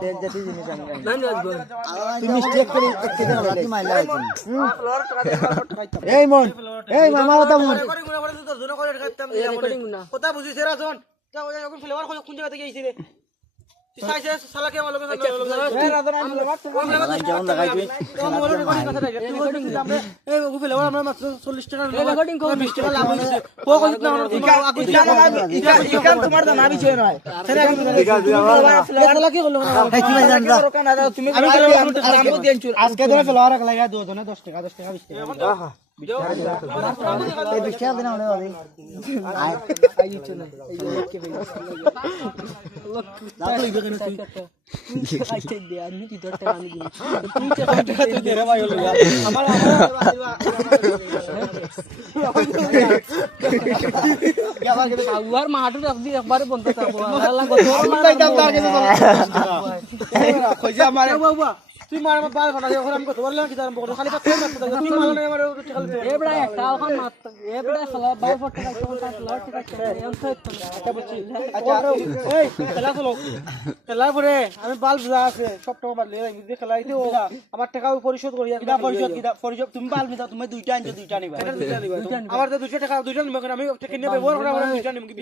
তেল জাতীয় জিনিস তুমি চেক করে দেখতে দাও লাকি মাইলা এই মন এই মামা কথা মন কথা বুঝিছে রাজন এখন ফ্লেভার কোন জায়গা থেকে আইছে রে সাইছে সালা কে মালবে এই রাজন আমি ফ্লেভার যেমন লাগাইছি এই ফ্লেভার আমরা মাত্র 40 টাকা রেকর্ডিং কো 20 টাকা লাভ হইছে ও কই না আগু ইকান তোমার দাম আমি ছয় নয় সেটা আমি ফ্লেভার কি করলো এই কি জান না তুমি আমি দাম দেন চুর আজকে ধরে ফ্লাওয়ার লাগা দুজনে 10 টাকা 20 টাকা 20 টাকা এই 20 টাকা দিনা হলে হবে আই ইচ্ছে না এই লোককে ভাই লোক লাভ লইবে কেন তুই আইতে দে আমি 10 টাকা আমি দিই তুই টাকা তুই দে রে ভাই হলো আমার আউয়ার মাহাটু রাখদি একবারে বন্ধ থাকবো আল্লাহ কত দাম লাগে কইছে আমারে বাবা তুই মার বাল ফাটা যখন আমি কত বললাম কি জান বড় খালি পাতে না তুই মাল না আমার খালি এবড়া একটা ওখান মাত এবড়া খালা 22 টাকা কোন কাজ লট টাকা এম তো এটা বলছি আচ্ছা এই খেলা চলো খেলা পরে আমি বাল বুঝা আছে সব টাকা বাদ লই আমি খেলাইতে ও আমার টাকা পরিশোধ করি কিটা পরিশোধ তুমি বাল মিটা তুমি দুইটা আনছো দুইটা নিবা আমার তো 200 টাকা দুইটা নিবা আমি টাকা নিয়ে ব্যবহার করা আমার দুইটা নিব কি